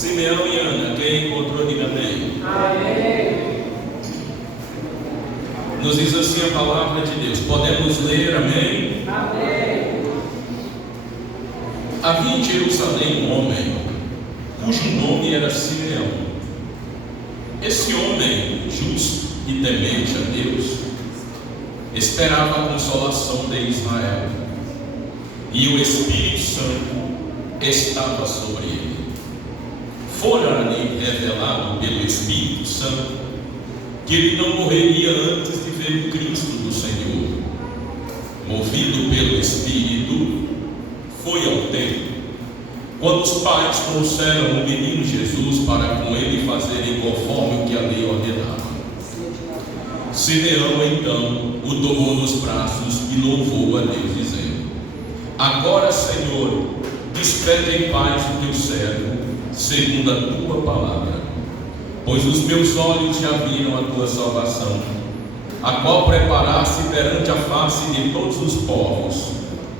Simeão e Ana, quem encontrou, diga amém. Amém. Nos diz assim a palavra de Deus. Podemos ler, amém? Amém. Havia em Jerusalém um homem, cujo nome era Simeão. Esse homem, justo e temente a Deus, esperava a consolação de Israel, e o Espírito Santo estava sobre ele. Fora-lhe revelado pelo Espírito Santo que ele não morreria antes de ver o Cristo do Senhor. Movido pelo Espírito, foi ao templo. Quando os pais trouxeram o menino Jesus para com ele fazerem conforme o que a lei ordenava, Simeão então o tomou nos braços e louvou a Deus, dizendo: Agora, Senhor, despede em paz o teu servo, segundo a tua palavra, pois os meus olhos já viram a tua salvação, a qual preparaste perante a face de todos os povos,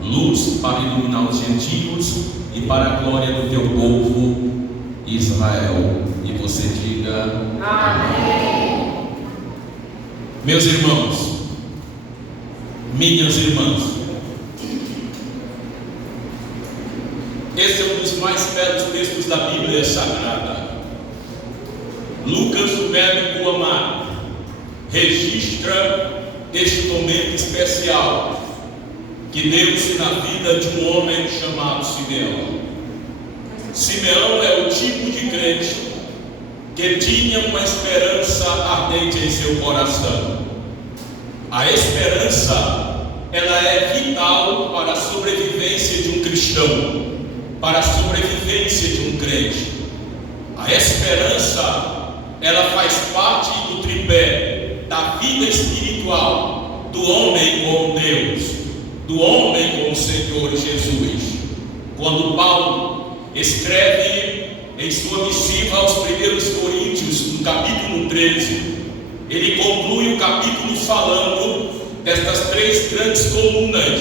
luz para iluminar os gentios e para a glória do teu povo Israel. E você diga amém. Meus irmãos, minhas irmãs, esse é um dos mais belos textos da Bíblia Sagrada. Lucas, o médico amado, registra este momento especial que deu-se na vida de um homem chamado Simeão. Simeão é o tipo de crente que tinha uma esperança ardente em seu coração. A esperança, ela é vital para a sobrevivência de um cristão, para a sobrevivência de um crente. A esperança, ela faz parte do tripé da vida espiritual do homem com Deus, do homem com o Senhor Jesus. Quando Paulo escreve em sua missiva aos 1 Coríntios, no capítulo 13, ele conclui o capítulo falando destas três grandes colunas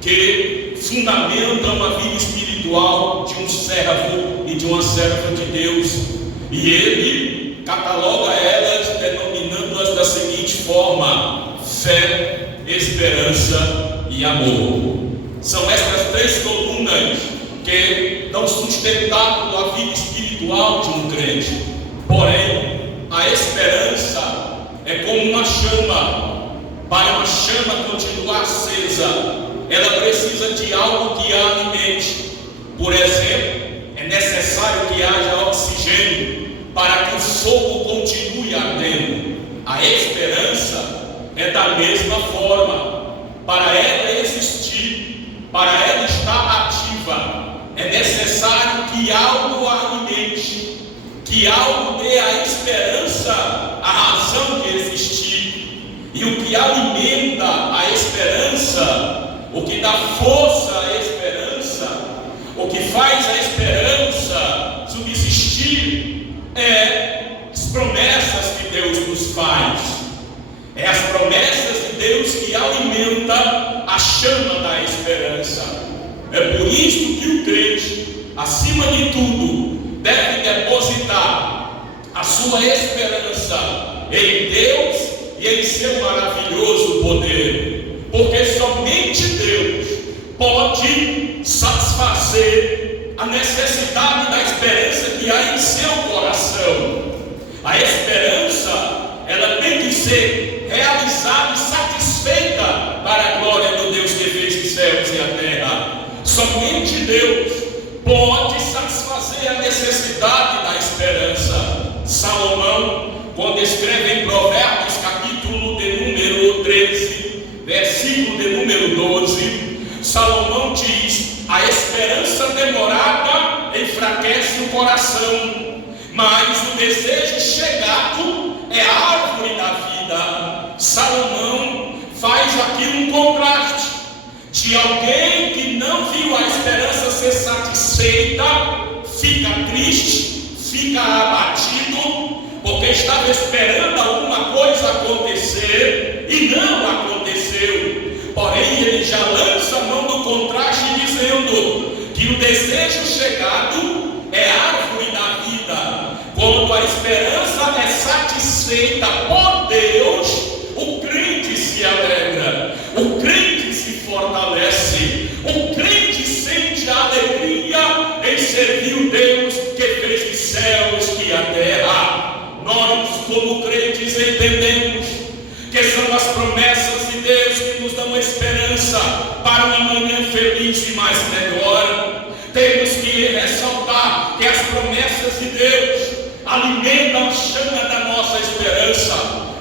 que fundamentam a vida espiritual de um servo e de uma serva de Deus, e ele cataloga elas denominando-as da seguinte forma: fé, esperança e amor. São estas três colunas que dão sustentado à vida espiritual de um crente. Porém, a esperança é como uma chama. Para uma chama continuar acesa, ela precisa de algo que a alimente. Por exemplo, é necessário que haja oxigênio para que o fogo continue ardendo. A esperança é da mesma forma. Para ela existir, para ela estar ativa, é necessário que algo a alimente, que algo dê à esperança a razão de existir. E o que alimenta a esperança, o que dá força à esperança, o que faz a esperança subsistir, é as promessas que Deus nos faz. É as promessas de Deus que alimenta a chama da esperança. É por isso que o crente, acima de tudo, deve depositar a sua esperança em Deus e em seu maravilhoso poder, porque somente Deus pode satisfazer a necessidade da esperança que há em seu coração. A esperança, ela tem que ser realizada e satisfeita para a glória do Deus que fez os céus e a terra. Somente Deus pode satisfazer a necessidade da esperança. Salomão, quando escreve em Provérbios, capítulo de número 13, versículo de número 12, Salomão diz: a esperança demorada enfraquece o coração, mas o desejo chegado é a árvore da vida. Salomão faz aqui um contraste de alguém que não viu a esperança ser satisfeita, fica triste, fica abatido, porque estava esperando alguma coisa acontecer e não aconteceu. Porém, ele já lança a mão do contraste, dizendo que o desejo chegado é a árvore da vida. esperança é satisfeita por Deus, o crente se alegra, o crente se fortalece, o crente sente a alegria em servir o Deus que fez os céus e a terra. Nós, como crentes, entendemos que são as promessas de Deus que nos dão esperança para um amanhã feliz e mais melhor. Temos que ressaltar que as promessas de Deus alimentam a chama da nossa esperança.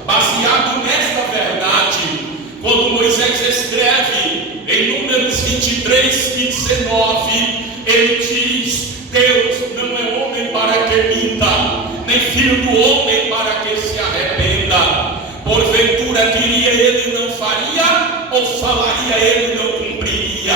Baseado nesta verdade, quando Moisés escreve em Números 23 e 19, ele diz: Deus não é homem para que minta, nem filho do homem para que se arrependa. Porventura diria ele não faria, ou falaria ele não cumpriria?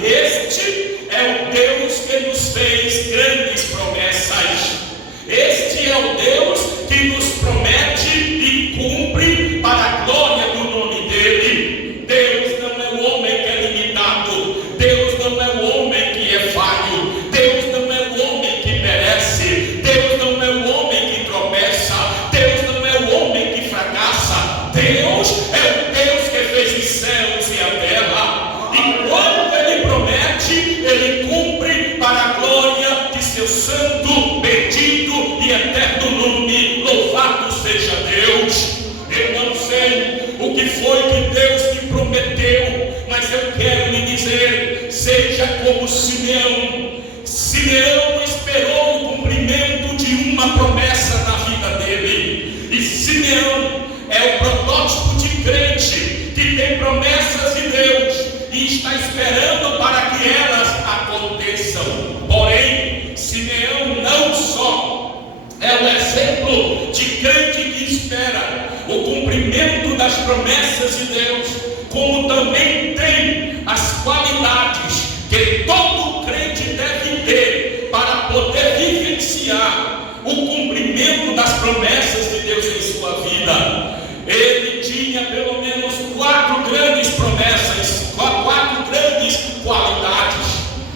Este é o Deus que nos fez grandes promessas. Este é o Deus que nos promete e cumpre para a glória do nome dele. Deus não é o homem que é limitado, Deus não é o homem que é falho, Deus não é o homem que perece, Deus não é o homem que tropeça, Deus não é o homem que fracassa. Deus é o Deus que fez os céus e a terra, e quando ele promete, ele cumpre para a glória de seu santo, bendito e eterno nome. Louvado seja Deus. Eu não sei o que foi que Deus te prometeu, mas eu quero lhe dizer: seja como Simeão. Simeão esperou o cumprimento de uma promessa na vida dele, e Simeão é o protótipo de crente que tem promessas de Deus e está esperando para que elas aconteçam. Porém, Simeão não só é o exemplo de crente que espera o cumprimento das promessas de Deus, como também tem as qualidades que todo crente deve ter para poder vivenciar o cumprimento das promessas de Deus em sua vida. Ele tinha pelo menos 4 grandes promessas, 4 grandes qualidades.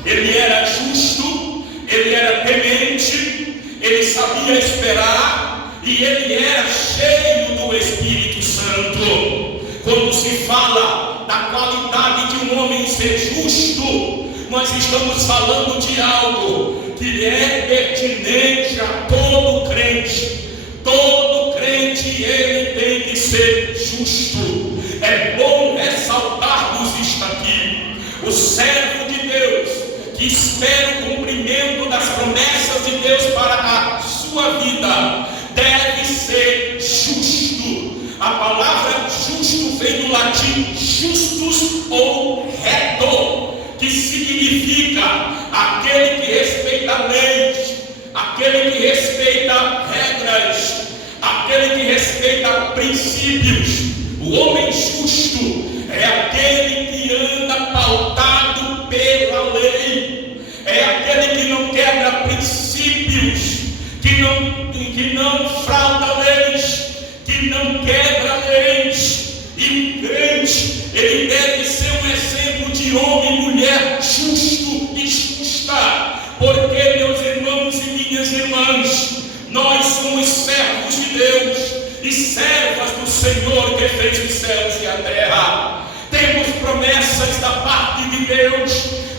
Ele era justo, ele era temente, ele sabia esperar e ele era cheio do Espírito Santo. Quando se fala da qualidade de um homem ser justo, nós estamos falando de algo que é pertinente a todo crente. Todo crente, ele tem que ser justo. É bom ressaltarmos isto aqui. O servo de Deus que espera o cumprimento das promessas de Deus para a sua vida deve ser justo. A palavra justo vem do latim justus ou reto, que significa aquele que respeita leis, aquele que respeita regras, aquele que respeita princípios. O homem justo é aquele que anda pautado pela lei, é aquele que não quebra princípios, que não frauda leis, que não quebra leis. E o crente, ele deve ser um exemplo de homem e mulher justo e justa, porque, meus irmãos e minhas irmãs, nós somos servos de Deus e servas do Senhor que fez os céus e a terra. Temos promessas da parte de Deus,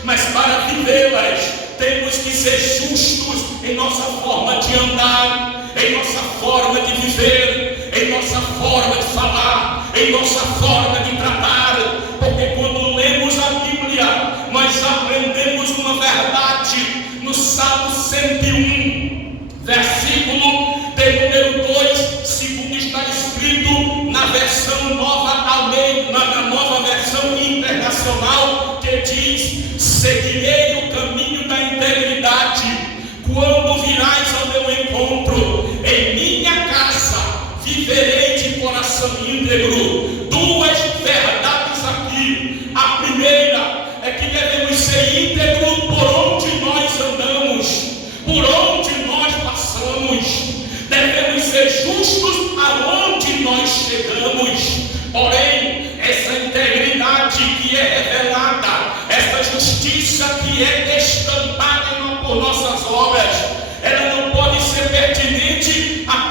mas para vivê-las temos que ser justos em nossa forma de andar, em nossa forma de viver, em nossa forma de falar, em nossa forma de tratar. Porque quando lemos a Bíblia, nós aprendemos uma verdade no Salmo 101, versículo de número 2, segundo está escrito na versão nova Almeida, na nova versão internacional, que diz: seguirei o caminho da integridade quando virás ao meu encontro. Em minha casa viverei de coração íntegro. 2 verdades aqui. A primeira é que devemos ser íntegros por onde nós andamos, por onde nós passamos. Devemos ser justos aonde nós chegamos. Porém, essa integridade que é revelada, essa justiça que é estampada por nossas obras, ela não pode ser pertinente a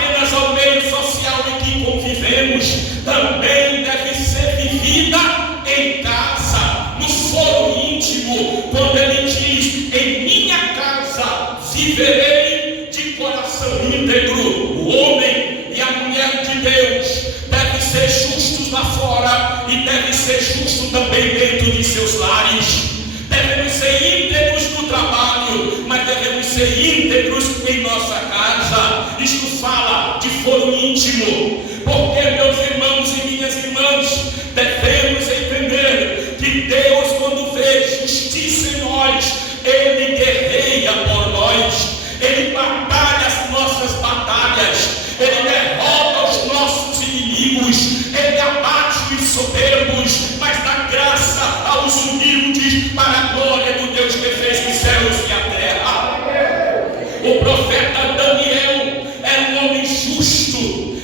ser íntegros em nossa casa. Isto fala de foro íntimo, porque, meus irmãos e minhas irmãs, devemos entender que Deus, quando vê justiça em nós, Ele guerreia por nós, Ele batalha as nossas batalhas, Ele derrota os nossos inimigos, Ele abate os soberbos, mas dá graça aos humildes, para a glória do Deus que fez os céus e a terra. O profeta Daniel era um homem justo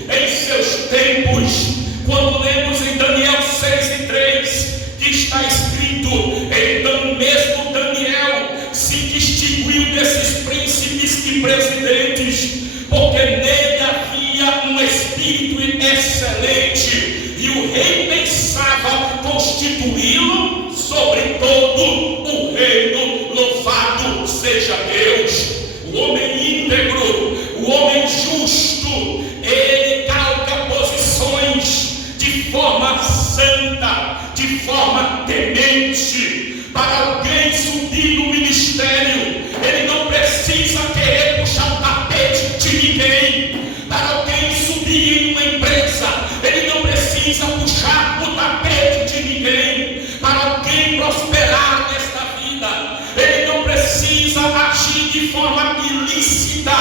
em seus tempos. Quando lemos em Daniel 6:3, que está escrito: então mesmo Daniel se distinguiu desses príncipes e presidentes, porque nele havia um espírito excelente, e o rei pensava constituí-lo sobre todo o reino. Louvado seja Deus! O homem íntegro, o homem justo, ele galga posições de forma santa, de forma temente. Para alguém subir no ministério, ele não precisa querer puxar o tapete de ninguém. Para alguém subir em uma empresa, ele não precisa puxar o tapete de ninguém. Para alguém prosperar nesta vida, ele não precisa agir de forma ilícita,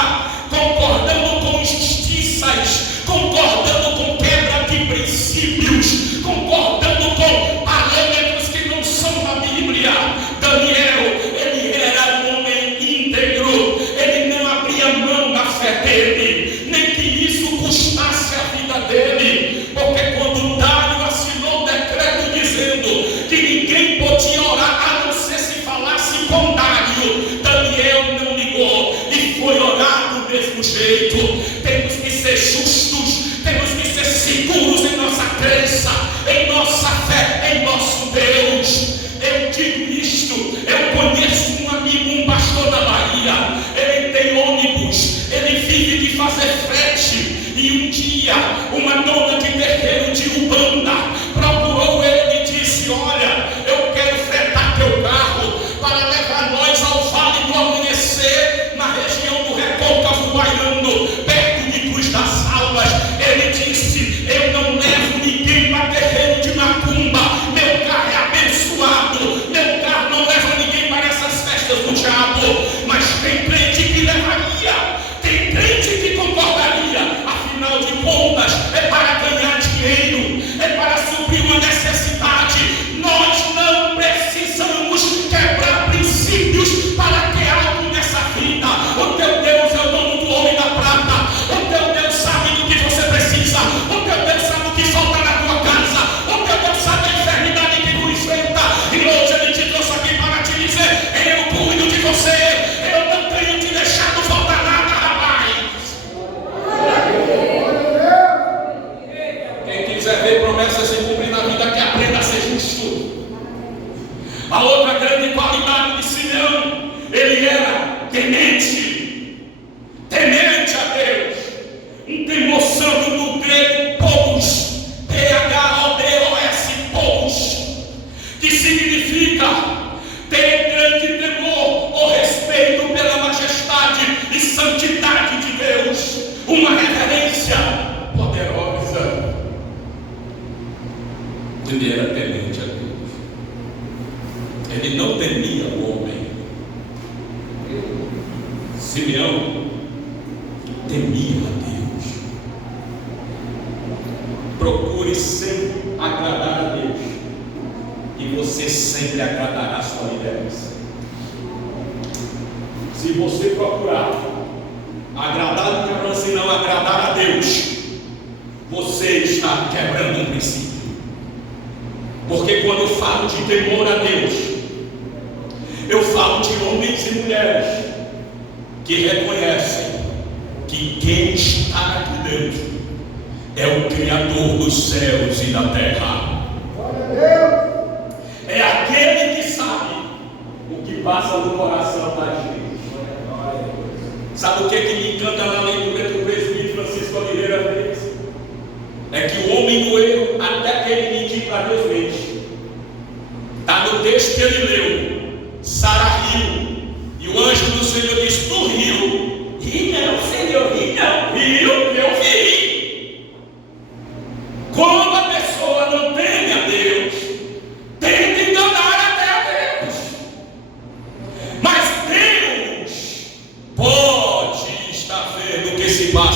concordando com injustiças, concordando com quebra de princípios, concordando com parâmetros que não são na Bíblia. Daniel, ele era um homem íntegro, ele não abria mão da fé dele, nem que isso custasse a vida dele, porque quando Dário assinou o decreto dizendo que ninguém podia orar a não ser se falasse com Dário, Daniel não ligou e foi orar do mesmo jeito. Temos que ser justos, temos que ser seguros em nossa crença, em nossa fé, em nosso Deus. Eu digo isto, eu conheço um amigo, um pastor da Bahia, ele tem ônibus, ele vive de fazer frete, e um dia uma dona de terreiro de Ubanda procurou ele e disse: olha, eu quero fretar teu carro para levar nós ao Vale do Amanhecer, na região do Recôncavo Baiano, perto de Cruz das Almas. Ele disse: eu não levo ninguém para terreiro de macumba, meu carro é abençoado, meu carro não leva ninguém para essas festas do diabo. Mas tem crente que levaria, tem crente que concordaria. Afinal de contas, é para ganhar dinheiro, é para suprir uma necessidade. Nós não precisamos quebrar princípios para ter algo nessa vida. O teu Deus é o dono do ouro e da prata. O teu Deus sabe do que você precisa. O teu Deus sabe o que falta na tua casa. O teu Deus sabe a enfermidade que tu enfrenta. E hoje Ele te trouxe aqui para te dizer: eu cuido de você. Eu não tenho te deixado faltar nada, rapaz. Quem quiser ver promessas se cumprir na vida, que aprenda a ser justo. A outra grande qualidade de Simeão, ele era temente a Deus. Um temor santo no grego, pous, P-H-O-D-O-S, pous, que significa ter grande temor ou respeito pela majestade e santidade de Deus, uma reverência poderosa. Ele era temente a Deus, ele não temia o homem. Simeão temia a Deus. Procure sempre agradar a Deus, e você sempre agradará a sua liderança. Se você procurar agradar a liderança e não agradar a Deus, você está quebrando um princípio. Porque quando eu falo de temor a Deus, eu falo de homens e mulheres que reconhecem que quem está aqui dentro é o Criador dos céus e da terra. É aquele que sabe o que passa no coração da gente. Sabe o que me encanta na leitura que o presbítero Francisco Oliveira fez? É que o homem no erro, até que ele mentir para Deus mente. Está no texto que ele leu. Sara riu, e o anjo do Senhor disse: tu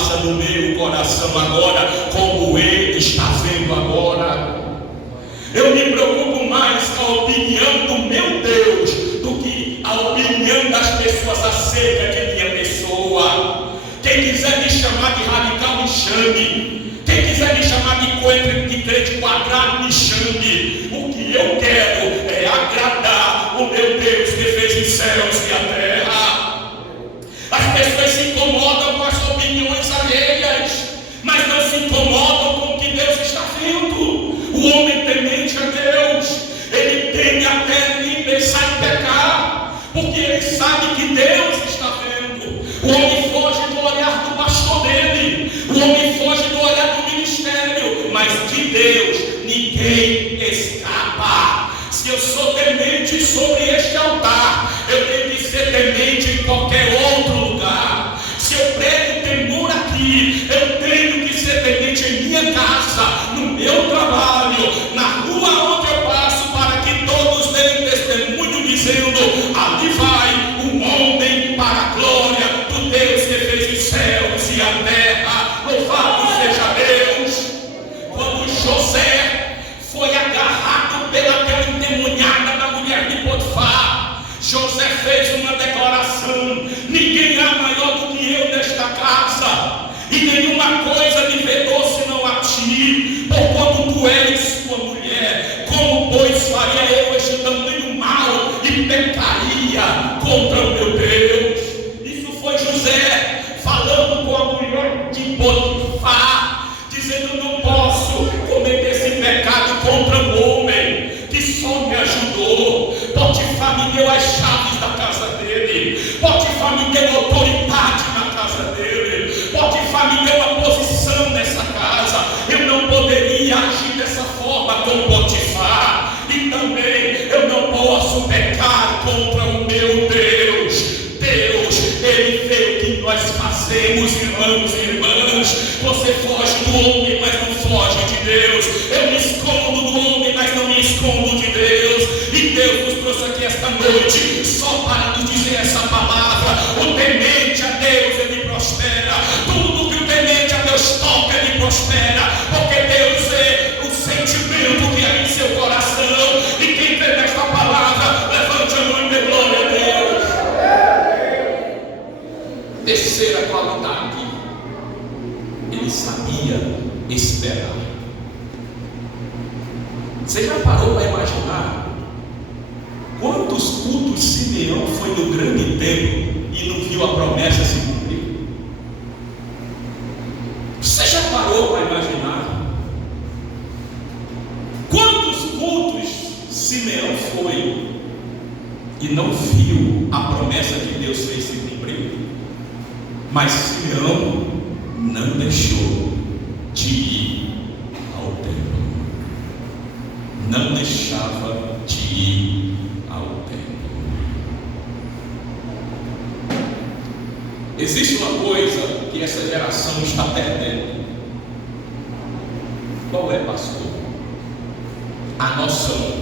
passa no meu coração agora, como Ele está vendo agora. Eu me preocupo mais com a opinião do meu Deus do que a opinião das pessoas acerca de minha pessoa. Quem quiser me chamar de radical, me chame. Quem quiser me chamar de crente quadrado, me chame. O que eu quero é agradar o meu Deus que fez os céus e a terra. As pessoas se incomodam com as opiniões alheias, mas não se incomodam com o que Deus está vendo. O homem temente a Deus, ele teme até nem pensar em pecar, porque ele sabe que Deus está vendo. O homem foge do olhar do pastor dele, o homem foge do olhar do ministério, mas de Deus ninguém escapa. Se eu sou temente sobre este altar, eu tenho que ser temente em qualquer outro lugar. Se eu prego temor aqui, eu tenho que ser temente em minha casa, no meu trabalho, na rua onde eu passo, para que todos deem testemunho dizendo: ali vai um homem para a glória do Deus que fez os céus e a terra. Louvado seja Deus. Quando José foi agarrado pelaquela endemoniada da mulher de Potifar, José fez uma declaração: ninguém há maior do que eu nesta casa, e nenhuma coisa me vedou senão a ti, porquanto tu és sua mulher. Como pois faria eu este tamanho mal e pecaria contra o meu Deus? Isso foi José falando com a mulher de Potifar, dizendo: não posso cometer esse pecado contra um homem que só me ajudou. Potifar me deu as chaves da casa dele, Potifar me deu autoridade na casa dele, Potifar me deu uma posição nessa casa. Eu não poderia agir dessa forma com Potifar, e também eu não posso pecar contra o meu Deus. Deus, Ele vê o que nós fazemos, irmãos e irmãs. Você foge do homem, mas não foge de Deus. Eu me escondo do homem, mas não me escondo de Deus. E Deus nos trouxe aqui esta noite só para nos dizer essa palavra: o temente a Deus, ele prospera. Tudo que o temente a Deus toca, ele prospera, porque Deus é o sentimento que há em seu coração. E quem crê nesta palavra, levante a mão e dê glória a Deus. Terceira qualidade: ele sabia esperar. Você já parou para imaginar quantos cultos Simeão foi no grande templo e não viu a promessa se cumprir? Você já parou para imaginar quantos cultos Simeão foi e não viu a promessa que Deus fez se cumprir? Mas Simeão não deixou de ir ao templo, não deixava de ir ao templo. Existe uma coisa que essa geração está perdendo. Qual é, pastor? A noção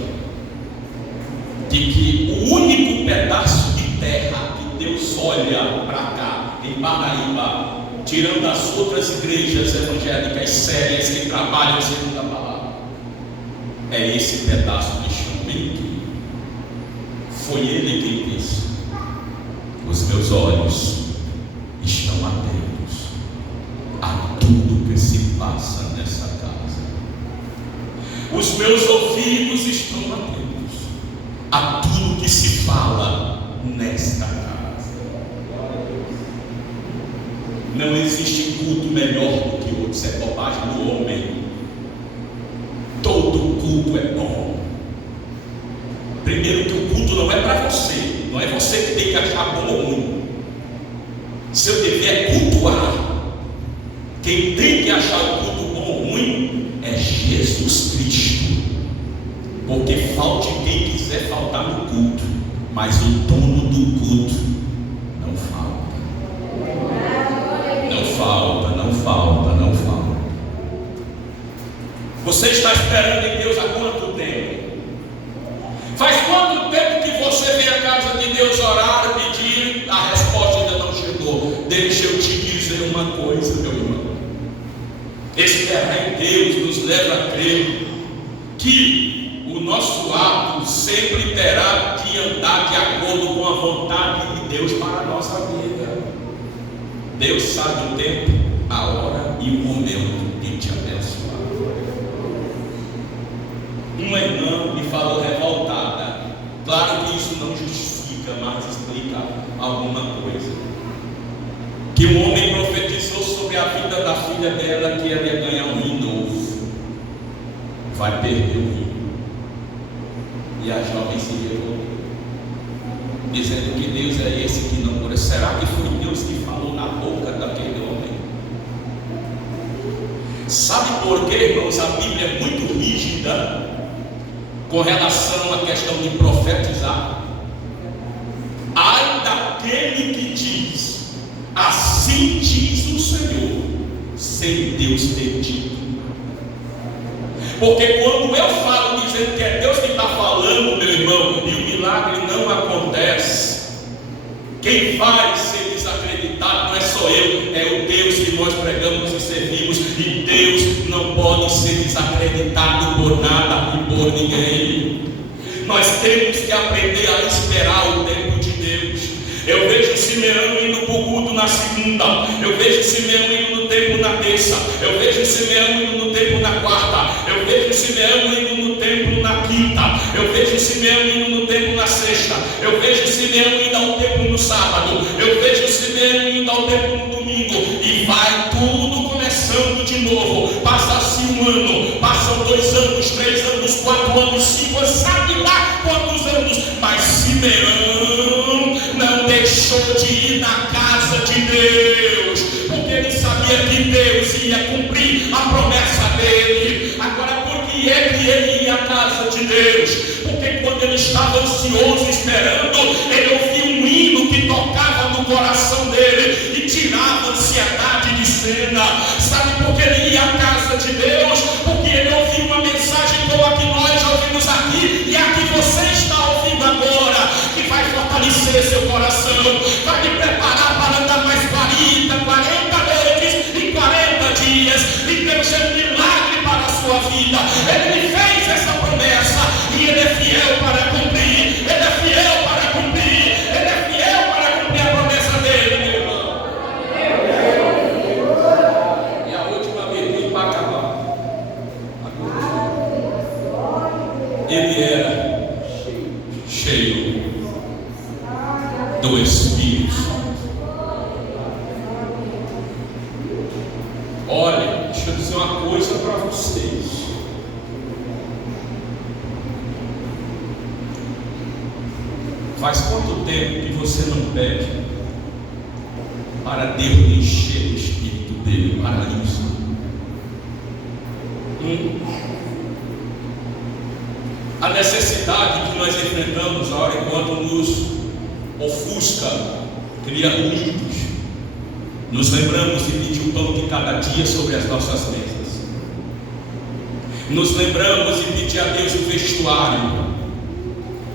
de que o único pedaço de terra que Deus olha para cá, em Paraíba, tirando as outras igrejas evangélicas sérias que trabalham segundo a palavra, é esse pedaço de chão bem aqui. Foi Ele quem disse: os meus olhos estão atentos a tudo que se passa nessa casa. Os meus ouvidos estão atentos a tudo que se fala nesta casa. Não existe culto melhor do que outro. Isso é bobagem do homem. Todo culto é bom. Primeiro, que o culto não é para você. Não é você que tem que achar bom ou ruim. Seu dever é cultuar. Quem tem que achar o culto bom ou ruim é Jesus Cristo. Porque falte quem quiser faltar no culto, mas o dono do culto não falta. Não falta, não falta, não falta. Você está esperando em Deus há quanto tempo? Faz quanto tempo que você vem à casa de Deus orar, pedir, a resposta ainda não chegou? Deixa eu te dizer uma coisa, meu irmão. esperar em Deus nos leva a crer que o nosso ato sempre terá de andar de acordo com a vontade de Deus para a nossa vida. Deus sabe o tempo, a hora e o momento de te abençoar. Uma irmã me falou revoltada. Claro que isso não justifica, mas explica alguma coisa. Que um homem profetizou sobre a vida da filha dela que ela ia ganhar um rim novo. Vai perder o rim. E a jovem se revoltou, dizendo que Deus é esse que não cura. Será que foi Deus que falou na boca daquele homem? Sabe por quê, irmãos? A Bíblia é muito rígida com relação à questão de profetizar. Ai daquele que diz, assim diz o Senhor, sem Deus ter dito. Porque quando eu falo dizendo que é Deus que está falando, meu irmão, e o milagre não acontece, quem faz ser desacreditado não é só eu, é o Deus que nós pregamos e servimos. E Deus não pode ser desacreditado por nada e por ninguém. Nós temos que aprender a esperar o tempo de Deus. Eu vejo Simeão indo para o culto na segunda, eu vejo Simeão indo no templo na terça, eu vejo Simeão indo no templo na quarta, eu vejo Simeão indo no templo na quinta, eu vejo Simeão indo no templo na sexta, eu vejo Simeão indo ao templo no sábado, eu vejo Simeão indo ao templo no domingo, e vai tudo começando de novo. Passa-se um ano, passam 2 anos, 3 anos, 4 anos, 5 anos, sabe lá quantos anos, mas Simeão não deixou de ir na casa de Deus, porque ele sabia que Deus ia cumprir a promessa dele. Agora, por que é que ele ia à casa de Deus? Porque quando ele estava ansioso, esperando, ele ouvia um hino que tocava no coração dele e tirava a ansiedade de cena. Sabe por que ele ia à casa de Deus? Porque ele ouvia uma mensagem como a que nós já ouvimos aqui e a que você está ouvindo agora, que vai fortalecer seu coração, vai te preparar para andar mais 40 noites e 40 dias, e Deus é um milagre para a sua vida. Ele me fez essa promessa e Ele é fiel para cumprir, Ele é fiel para cumprir, Ele é fiel para cumprir a promessa dele, meu irmão. E a última vez para acabar, ele era cheio do Espírito Santo. Olha, deixa eu dizer uma coisa para vocês. Faz quanto tempo que você não pede para Deus encher o Espírito dele para isso? A necessidade que nós enfrentamos, a hora enquanto nos ofusca, cria ruídos. Nos lembramos de pedir o pão de cada dia sobre as nossas mesas. Nos lembramos de pedir a Deus o vestuário.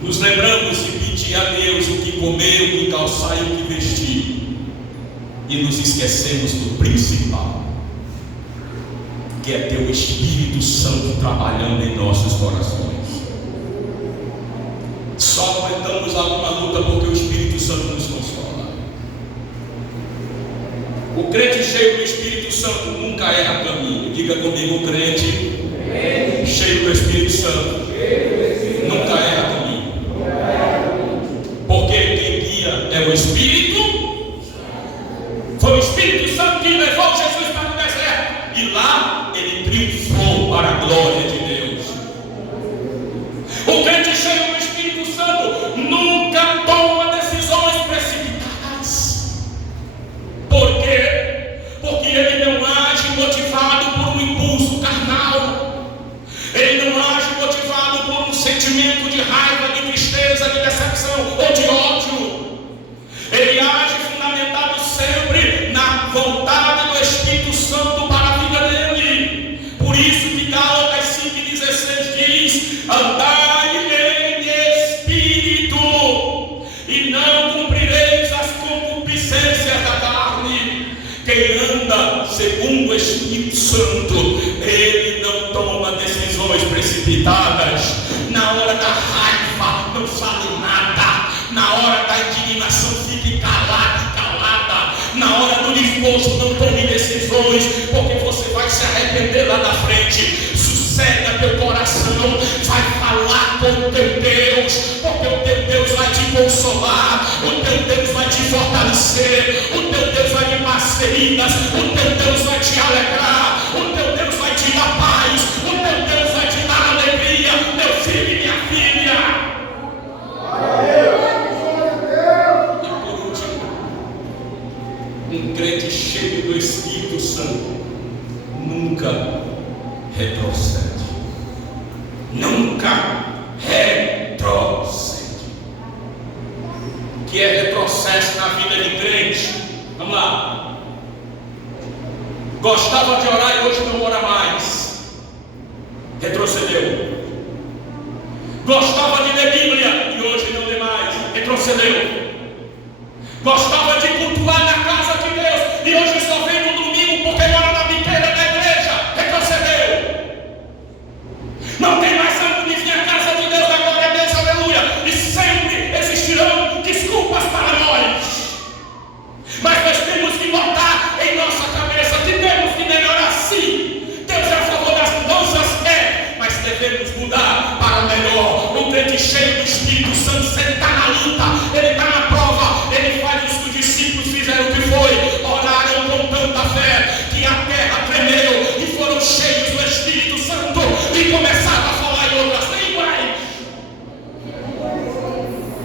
Nos lembramos de pedir a Deus o que comer, o que calçar e o que vestir. E nos esquecemos do principal, que é ter o Espírito Santo trabalhando em nossos corações. Só aguentamos alguma luta porque o Espírito Santo nos consola. O crente cheio do Espírito Santo nunca erra caminho. Diga comigo, o crente cheio do Espírito Santo nunca erra caminho. Porque quem guia é o Espírito. Foi o Espírito Santo que levou Jesus para o deserto, e lá ele triunfou para a glória de Deus. O crente cheio do Espírito Santo nunca toma decisões precipitadas. Por quê? Porque ele não age motivado por um impulso carnal. Ele não age motivado por um sentimento de raiva, de tristeza, de decepção ou de ódio. Ele age fundamentado sempre na vontade do Espírito Santo para a vida dele. Por isso que Gálatas 5,16 diz: andai em espírito, e não cumprireis as concupiscências da carne. Quem anda segundo o Espírito Santo, ele não toma decisões precipitadas. Na hora da raiva, não fale nada. Na hora da indignação, fique calado e calada. Na hora do esforço, não tome decisões, porque você vai se arrepender lá na frente. Sossega teu coração, vai falar com o teu Deus, porque o teu Deus vai te consolar, o teu Deus vai te fortalecer, o teu Deus vai limpar as feridas, o teu Deus vai te alegrar, o teu Deus vai te dar paz, o teu Deus vai te dar alegria, meu filho e minha filha. E por último, um crente cheio do Espírito Santo nunca retrocede. Nunca retrocede. O que é retrocesso na vida de crente? Vamos lá. Gostava de orar e hoje não ora mais. Retrocedeu. Gostava de ler Bíblia e hoje não lê mais. Retrocedeu. Gostava de cultuar na casa de Deus e hoje só vem no domingo porque mora na biqueira da igreja. Retrocedeu. Não tem mais santo de vir à casa de Deus, da glória a Deus, aleluia. E sempre existirão desculpas para nós. Mas nós temos que botar em nossa cabeça que temos que melhorar sim. Deus é a favor das mudanças, mas devemos mudar para o melhor. Um crente cheio do Espírito Santo, se ele está na luta, ele está na prova, ele faz o que os discípulos fizeram, que foi, oraram com tanta fé, que a terra tremeu e foram cheios do Espírito Santo e começaram a falar em outras línguas.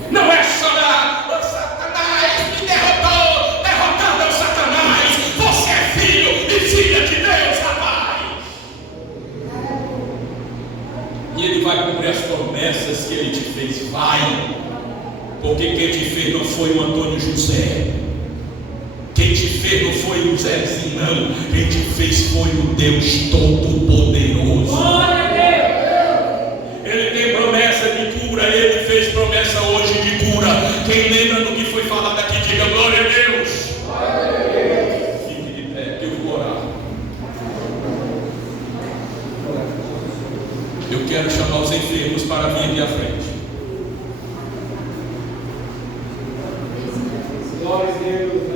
Não é chorar, o Satanás me derrotou, derrotado é o Satanás. Você é filho e filha de Deus, rapaz. E ele vai cumprir as promessas que ele te fez, vai. Porque quem te fez não foi o Antônio José. Quem te fez não foi o Zezinho, não. Quem te fez foi o Deus Todo-Poderoso. Ele tem promessa de cura, ele fez promessa hoje de cura. Quem lembra do que foi falado aqui, diga glória a Deus. Fique de pé, que eu vou orar. Eu quero chamar os enfermos para vir aqui à frente. Glória a Deus.